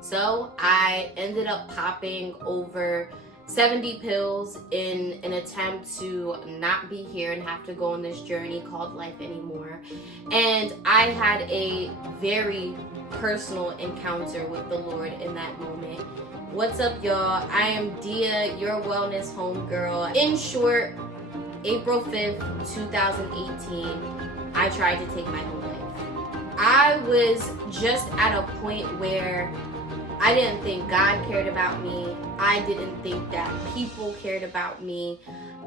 So I ended up popping over 70 pills in an attempt to not be here and have to go on this journey called life anymore. And I had a very personal encounter with the Lord in that moment. What's up, y'all? I am Dia, your wellness homegirl. In short, April 5th, 2018, I tried to take my own life. I was just at a point where I didn't think God cared about me. I didn't think that people cared about me.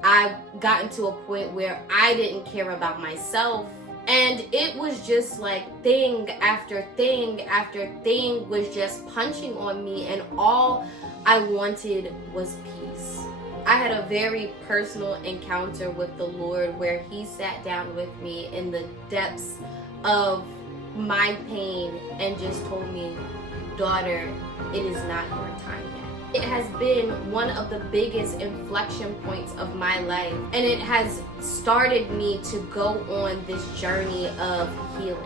I got into a point where I didn't care about myself. And it was just like thing after thing after thing was just punching on me, and all I wanted was peace. I had a very personal encounter with the Lord where He sat down with me in the depths of my pain and just told me, "Daughter, it is not your time yet." It has been one of the biggest inflection points of my life, and it has started me to go on this journey of healing.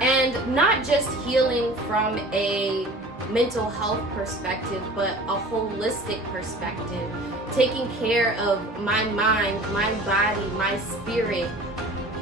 And not just healing from a mental health perspective, but a holistic perspective, taking care of my mind, my body, my spirit,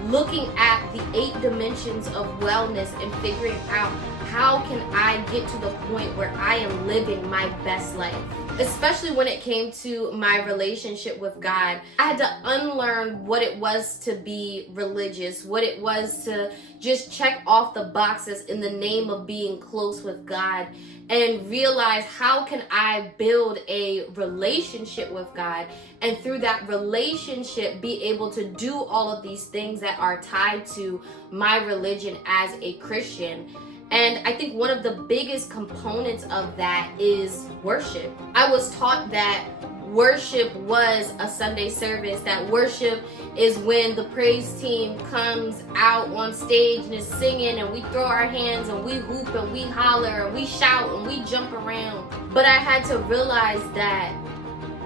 looking at the 8 dimensions of wellness and figuring out how can I get to the point where I am living my best life. Especially when it came to my relationship with God, I had to unlearn what it was to be religious, what it was to just check off the boxes in the name of being close with God, and realize how can I build a relationship with God, and through that relationship be able to do all of these things that are tied to my religion as a Christian. And I think one of the biggest components of that is worship. I was taught that worship was a Sunday service, that worship is when the praise team comes out on stage and is singing and we throw our hands and we hoop and we holler and we shout and we jump around. But I had to realize that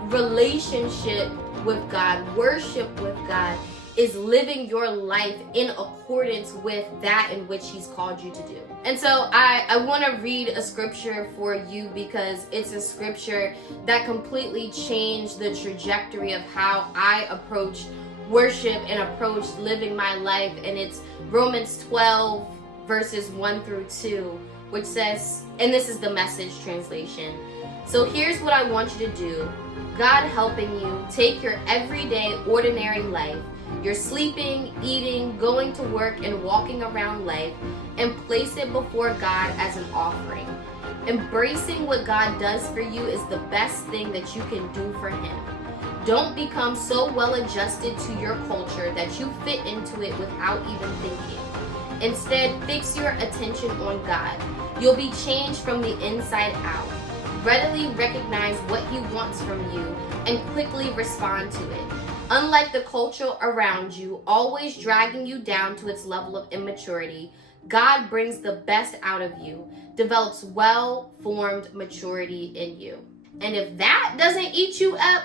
relationship with God, worship with God, is living your life in accordance with that in which He's called you to do. And so I want to read a scripture for you because it's a scripture that completely changed the trajectory of how I approach worship and approach living my life. And it's Romans 12 verses 1 through 2, which says, and this is the Message translation: "So here's what I want you to do. God helping you take your everyday ordinary life, you're sleeping, eating, going to work, and walking around life, and place it before God as an offering. Embracing what God does for you is the best thing that you can do for Him. Don't become so well adjusted to your culture that you fit into it without even thinking. Instead, fix your attention on God. You'll be changed from the inside out. Readily recognize what He wants from you and quickly respond to it. Unlike the culture around you, always dragging you down to its level of immaturity, God brings the best out of you, develops well-formed maturity in you." And if that doesn't eat you up,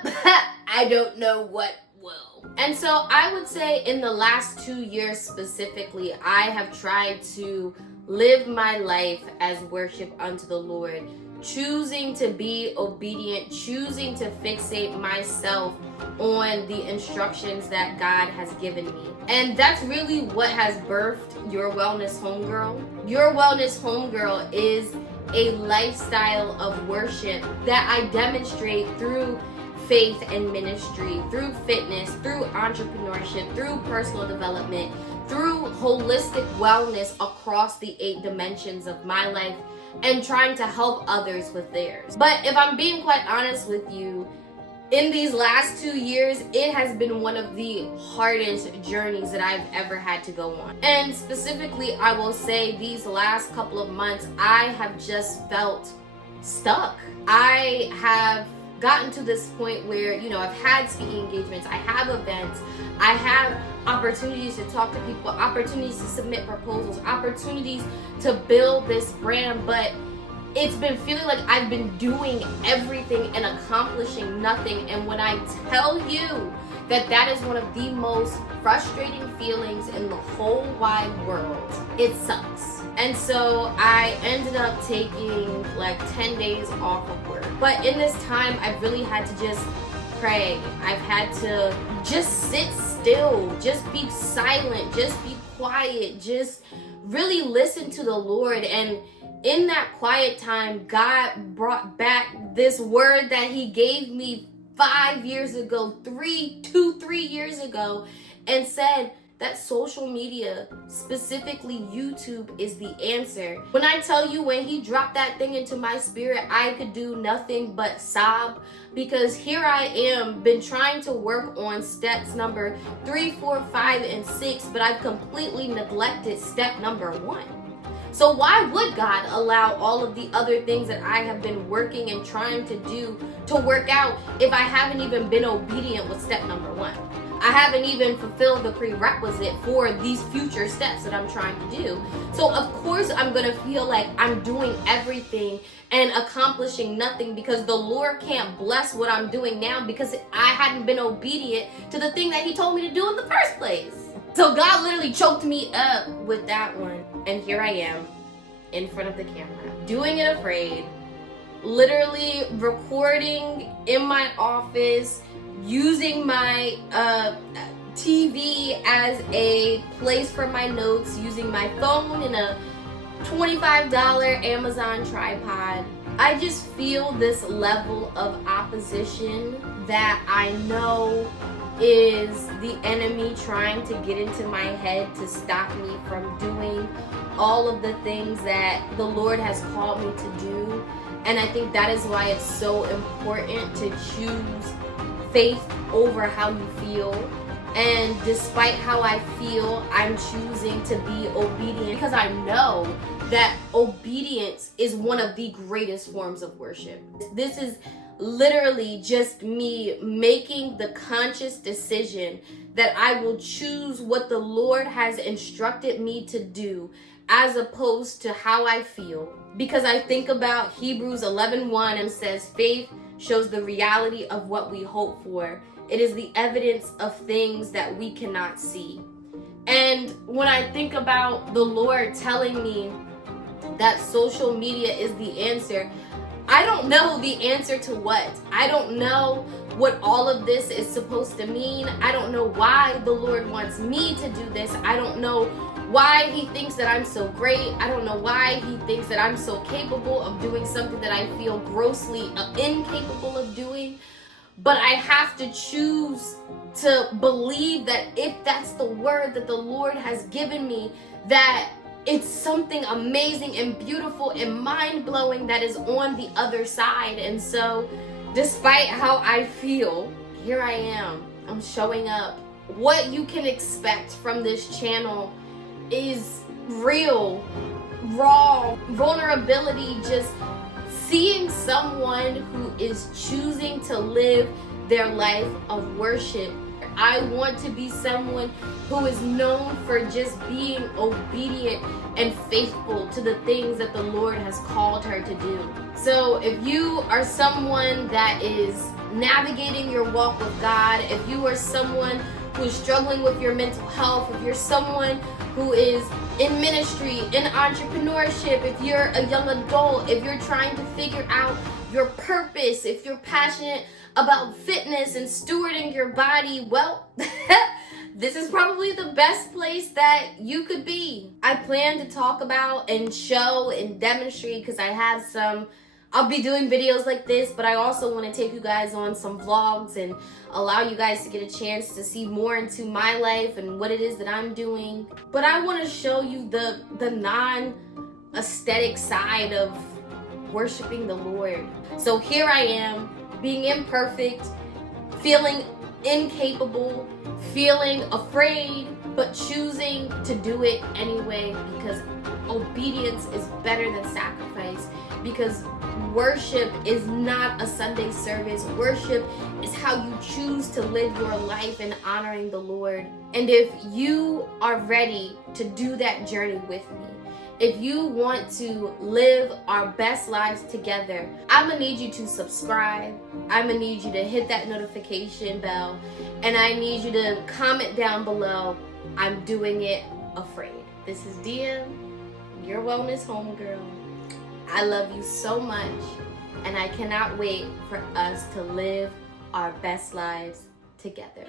I don't know what will. And so I would say in the last 2 years specifically, I have tried to live my life as worship unto the Lord, choosing to be obedient, choosing to fixate myself on the instructions that God has given me. And that's really what has birthed Your Wellness Homegirl. Your Wellness Homegirl is a lifestyle of worship that I demonstrate through faith and ministry, through fitness, through entrepreneurship, through personal development, through holistic wellness across the 8 dimensions of my life, and trying to help others with theirs. But if I'm being quite honest with you, in these last 2 years, it has been one of the hardest journeys that I've ever had to go on. And specifically, I will say these last couple of months, I have just felt stuck. I have gotten to this point where, I've had speaking engagements, I have events, I have opportunities to talk to people, opportunities to submit proposals, opportunities to build this brand, but it's been feeling like I've been doing everything and accomplishing nothing. And when I tell you that is one of the most frustrating feelings in the whole wide world, it sucks. And so I ended up taking like 10 days off of work. But in this time, I really had to just pray. I've had to just sit still, just be silent, just be quiet, just really listen to the Lord. And in that quiet time, God brought back this word that he gave me 5 years ago, 3 years ago, and said that social media, specifically YouTube, is the answer. When I tell you, when he dropped that thing into my spirit, I could do nothing but sob, because here I am, been trying to work on steps number 3, 4, 5, and 6, but I've completely neglected step number 1. So why would God allow all of the other things that I have been working and trying to do to work out if I haven't even been obedient with step number 1? I haven't even fulfilled the prerequisite for these future steps that I'm trying to do. So of course I'm gonna feel like I'm doing everything and accomplishing nothing, because the Lord can't bless what I'm doing now because I hadn't been obedient to the thing that he told me to do in the first place. So God literally choked me up with that one. And here I am in front of the camera, doing it afraid, literally recording in my office, using my TV as a place for my notes, using my phone in a $25 Amazon tripod. I just feel this level of opposition that I know is the enemy trying to get into my head to stop me from doing all of the things that the Lord has called me to do. And I think that is why it's so important to choose faith over how you feel. And despite how I feel, I'm choosing to be obedient, because I know that obedience is one of the greatest forms of worship. This is literally just me making the conscious decision that I will choose what the Lord has instructed me to do as opposed to how I feel. Because I think about Hebrews 11:1 and says, faith shows the reality of what we hope for. It is the evidence of things that we cannot see. And when I think about the Lord telling me that social media is the answer, I don't know the answer to what. I don't know what all of this is supposed to mean. I don't know why the Lord wants me to do this. I don't know why he thinks that I'm so great. I don't know why he thinks that I'm so capable of doing something that I feel grossly incapable of doing. But I have to choose to believe that if that's the word that the Lord has given me, that it's something amazing and beautiful and mind-blowing that is on the other side. And so, despite how I feel, here I am. I'm showing up. What you can expect from this channel is real, raw vulnerability, just seeing someone who is choosing to live their life of worship. I want to be someone who is known for just being obedient and faithful to the things that the Lord has called her to do. So if you are someone that is navigating your walk with God, if you are someone who is struggling with your mental health, if you're someone who is in ministry, in entrepreneurship, if you're a young adult, if you're trying to figure out your purpose, if you're passionate about fitness and stewarding your body, well, this is probably the best place that you could be. I plan to talk about and show and demonstrate, because I have some, I'll be doing videos like this, but I also want to take you guys on some vlogs and allow you guys to get a chance to see more into my life and what it is that I'm doing. But I want to show you the non-aesthetic side of worshiping the Lord. So here I am, being imperfect, feeling incapable, feeling afraid, but choosing to do it anyway, because obedience is better than sacrifice. Because worship is not a Sunday service. Worship is how you choose to live your life in honoring the Lord. And if you are ready to do that journey with me, if you want to live our best lives together, I'm gonna need you to subscribe. I'm gonna need you to hit that notification bell, and I need you to comment down below, I'm doing it afraid. This is Dia. Your Wellness Homegirl. I love you so much, and I cannot wait for us to live our best lives together.